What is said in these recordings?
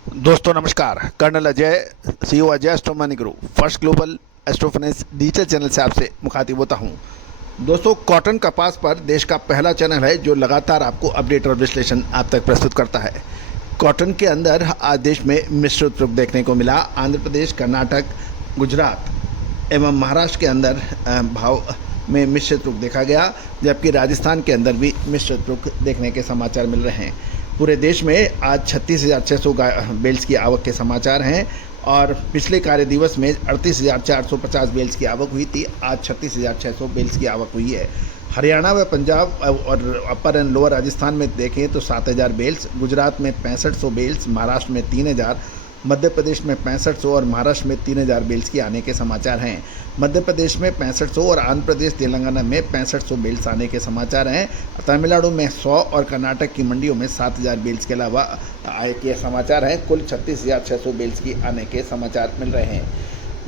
दोस्तों नमस्कार। Colonel Ajay, CEO Ajay astro money group first global astro finance digital channel से आपसे मुखातिब होता हूं। दोस्तों, कॉटन कपास पर देश का पहला चैनल है जो लगातार आपको अपडेट और विश्लेषण आप तक प्रस्तुत करता है। कॉटन के अंदर आज देश में मिश्रित रुख देखने को मिला। आंध्र प्रदेश, कर्नाटक, गुजरात एवं महाराष्ट्र के अंदर भाव में मिश्रित रुख देखा गया, जबकि राजस्थान के अंदर भी मिश्रित रुख देखने के समाचार मिल रहे हैं। पूरे देश में आज 36,600 बेल्स की आवक के समाचार हैं और पिछले कार्य दिवस में 38,450 बेल्स की आवक हुई थी। आज 36,600 बेल्स की आवक हुई है। हरियाणा व पंजाब और अपर एंड लोअर राजस्थान में देखें तो 7,000 बेल्स, गुजरात में 6500 बेल्स, महाराष्ट्र में 3,000, मध्य प्रदेश में 6500 और महाराष्ट्र में 3,000 बेल्स की आने के समाचार हैं। मध्य प्रदेश में 6500 और आंध्र प्रदेश तेलंगाना में 6500 बेल्स आने के समाचार हैं। तमिलनाडु में 100 और कर्नाटक की मंडियों में 7,000 बेल्स के अलावा आए के समाचार हैं। कुल 36,600 बेल्स की आने के समाचार मिल रहे हैं।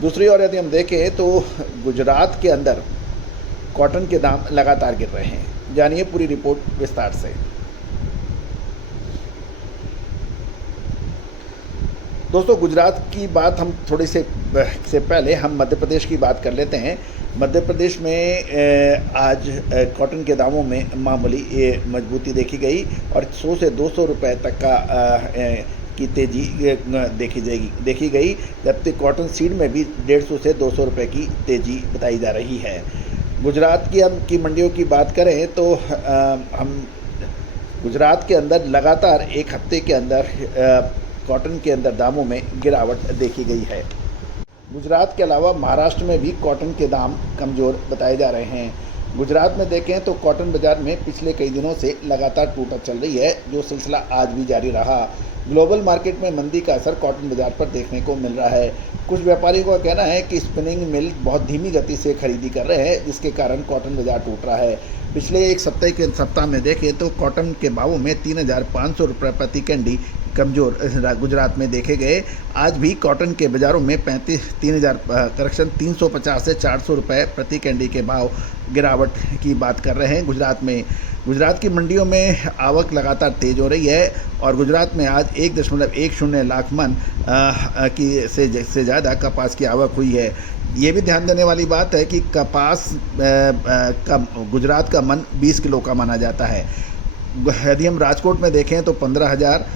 दूसरी ओर यदि हम देखें तो गुजरात के अंदर कॉटन के दाम लगातार गिर रहे हैं। जानिए पूरी रिपोर्ट विस्तार से। दोस्तों, गुजरात की बात हम थोड़ी से पहले हम मध्य प्रदेश की बात कर लेते हैं। मध्य प्रदेश में आज कॉटन के दामों में मामूली मजबूती देखी गई और 100 से 200 रुपये तक का की तेज़ी देखी गई, जबकि कॉटन सीड में भी 150 से 200 रुपये की तेज़ी बताई जा रही है। गुजरात की मंडियों की बात करें तो हम गुजरात के अंदर लगातार एक हफ्ते के अंदर कॉटन के अंदर दामों में गिरावट देखी गई है। गुजरात के अलावा महाराष्ट्र में भी कॉटन के दाम कमज़ोर बताए जा रहे हैं। गुजरात में देखें तो कॉटन बाज़ार में पिछले कई दिनों से लगातार टूटक चल रही है, जो सिलसिला आज भी जारी रहा। ग्लोबल मार्केट में मंदी का असर कॉटन बाज़ार पर देखने को मिल रहा है। कुछ व्यापारियों का कहना है कि स्पिनिंग मिल बहुत धीमी गति से खरीदी कर रहे हैं, जिसके कारण कॉटन बाज़ार टूट रहा है। पिछले एक सप्ताह में देखें तो कॉटन के भावों में 3,500 रुपये प्रति कैंडी कमज़ोर गुजरात में देखे गए। आज भी कॉटन के बाज़ारों में 350 से 400 रुपये प्रति कैंडी के भाव गिरावट की बात कर रहे हैं। गुजरात की मंडियों में आवक लगातार तेज़ हो रही है और गुजरात में आज 1.10 लाख मन से ज़्यादा कपास की आवक हुई है। ये भी ध्यान देने वाली बात है कि कपास का गुजरात का मन 20 किलो का माना जाता है। यदि हम राजकोट में देखें तो 15,000,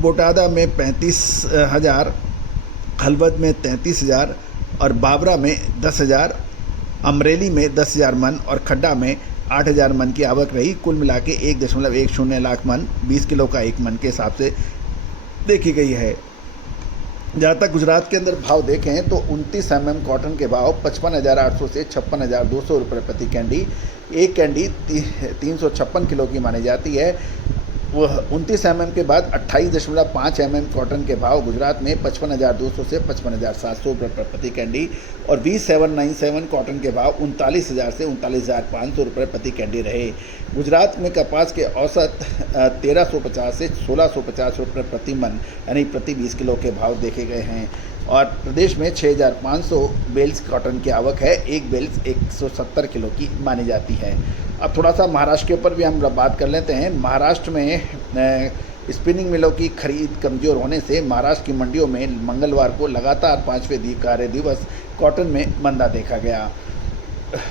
बोटादा में 35,000, हलवद में 33,000 और बाबरा में 10,000, अमरेली में 10,000 मन और खड्डा में 8,000 मन की आवक रही। कुल मिला के 1.10 लाख मन 20 किलो का एक मन के हिसाब से देखी गई है। जहाँ तक गुजरात के अंदर भाव देखें तो 29 mm कॉटन के भाव 55,800 से 56,200 रुपये प्रति कैंडी, एक कैंडी 356 किलो की मानी जाती है। वह 29 mm के बाद 28.5 mm कॉटन के भाव गुजरात में 55,200 से 55,700 रुपये प्रति कैंडी और V797 कॉटन के भाव 39,000 से 39,500 रुपये प्रति कैंडी रहे। गुजरात में कपास के औसत 1,350 से 1,650 रुपये प्रति मन यानी प्रति 20 किलो के भाव देखे गए हैं और प्रदेश में 6,500 बेल्स कॉटन की आवक है। एक बेल्स 170 किलो की मानी जाती है। अब थोड़ा सा महाराष्ट्र के ऊपर भी हम बात कर लेते हैं। महाराष्ट्र में स्पिनिंग मिलों की खरीद कमज़ोर होने से महाराष्ट्र की मंडियों में मंगलवार को लगातार 5वें कार्य दिवस कॉटन में मंदा देखा गया।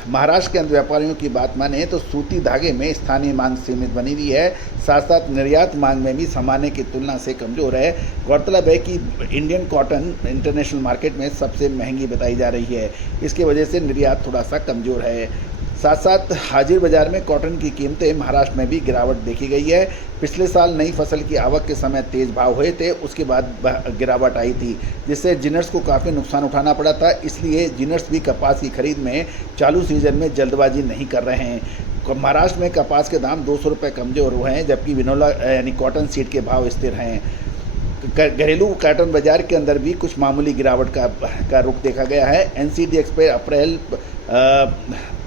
महाराष्ट्र के अंदर व्यापारियों की बात माने तो सूती धागे में स्थानीय मांग सीमित बनी हुई है, साथ साथ निर्यात मांग में भी सामान्य की तुलना से कमज़ोर है। गौरतलब है कि इंडियन कॉटन इंटरनेशनल मार्केट में सबसे महंगी बताई जा रही है, इसकी वजह से निर्यात थोड़ा सा कमज़ोर है। साथ साथ हाजिर बाज़ार में कॉटन की कीमतें महाराष्ट्र में भी गिरावट देखी गई है। पिछले साल नई फसल की आवक के समय तेज़ भाव हुए थे, उसके बाद गिरावट आई थी, जिससे जिनर्स को काफ़ी नुकसान उठाना पड़ा था। इसलिए जिनर्स भी कपास की खरीद में चालू सीजन में जल्दबाजी नहीं कर रहे हैं। महाराष्ट्र में कपास के दाम 200 रुपये कमज़ोर हुए हैं, जबकि विनोला यानी कॉटन सीड के भाव स्थिर हैं। घरेलू कॉटन बाज़ार के अंदर भी कुछ मामूली गिरावट का रुख देखा गया है। NCDX पे अप्रैल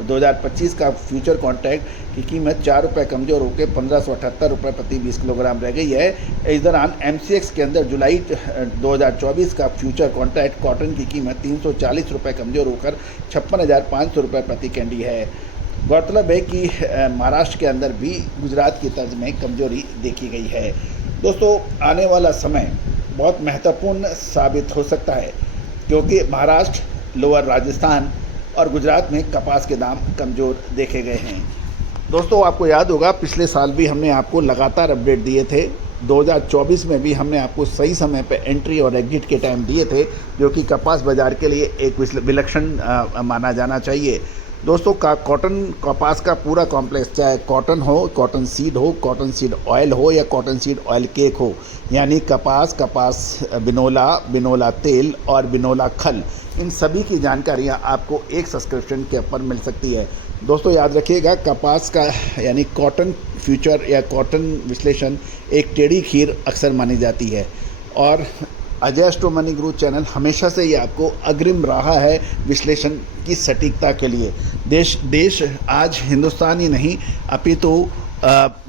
2025 का फ्यूचर कॉन्ट्रैक्ट की कीमत 4 रुपये कमज़ोर होकर 1,578 रुपये प्रति 20 किलोग्राम रह गई है। इस दौरान MCX के अंदर जुलाई 2024 का फ्यूचर कॉन्ट्रैक्ट कॉटन की कीमत 340 रुपये कमज़ोर होकर 56,500 रुपये प्रति कैंडी है। गौरतलब है कि महाराष्ट्र के अंदर भी गुजरात की तर्ज में कमजोरी देखी गई है। दोस्तों, आने वाला समय बहुत महत्वपूर्ण साबित हो सकता है, क्योंकि महाराष्ट्र, लोअर राजस्थान और गुजरात में कपास के दाम कमज़ोर देखे गए हैं। दोस्तों, आपको याद होगा पिछले साल भी हमने आपको लगातार अपडेट दिए थे। 2024 में भी हमने आपको सही समय पे एंट्री और एग्जिट के टाइम दिए थे, जो कि कपास बाज़ार के लिए एक विलक्षण माना जाना चाहिए। दोस्तों, कॉटन कपास का पूरा कॉम्प्लेक्स, चाहे कॉटन हो, कॉटन सीड ऑयल हो या कॉटन सीड ऑयल केक हो, यानी कपास बिनोला तेल और बिनोला खल, इन सभी की जानकारियाँ आपको एक सब्सक्रिप्शन के ऊपर मिल सकती है। दोस्तों, याद रखिएगा, कपास का यानी कॉटन फ्यूचर या कॉटन विश्लेषण एक टेढ़ी खीर अक्सर मानी जाती है, और अजय एस्ट्रो मनी गुरु चैनल हमेशा से ये आपको अग्रिम रहा है विश्लेषण की सटीकता के लिए। देश आज हिंदुस्तान ही नहीं अपितु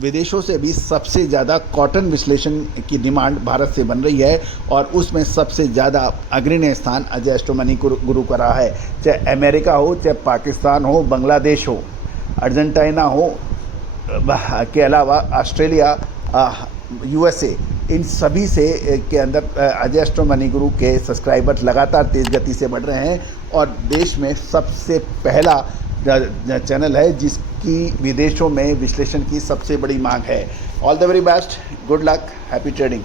विदेशों से भी सबसे ज़्यादा कॉटन विश्लेषण की डिमांड भारत से बन रही है, और उसमें सबसे ज़्यादा अग्रणी स्थान अजय एस्ट्रो मनी गुरु का रहा है। चाहे अमेरिका हो, चाहे पाकिस्तान हो, बांग्लादेश हो, अर्जेंटीना हो, के अलावा ऑस्ट्रेलिया, USA, इन सभी से के अंदर अजय एस्ट्रो मनी गुरु के सब्सक्राइबर्स लगातार तेज़ गति से बढ़ रहे हैं, और देश में सबसे पहला चैनल है जिसकी विदेशों में विश्लेषण की सबसे बड़ी मांग है। All the very best, good luck, happy trading.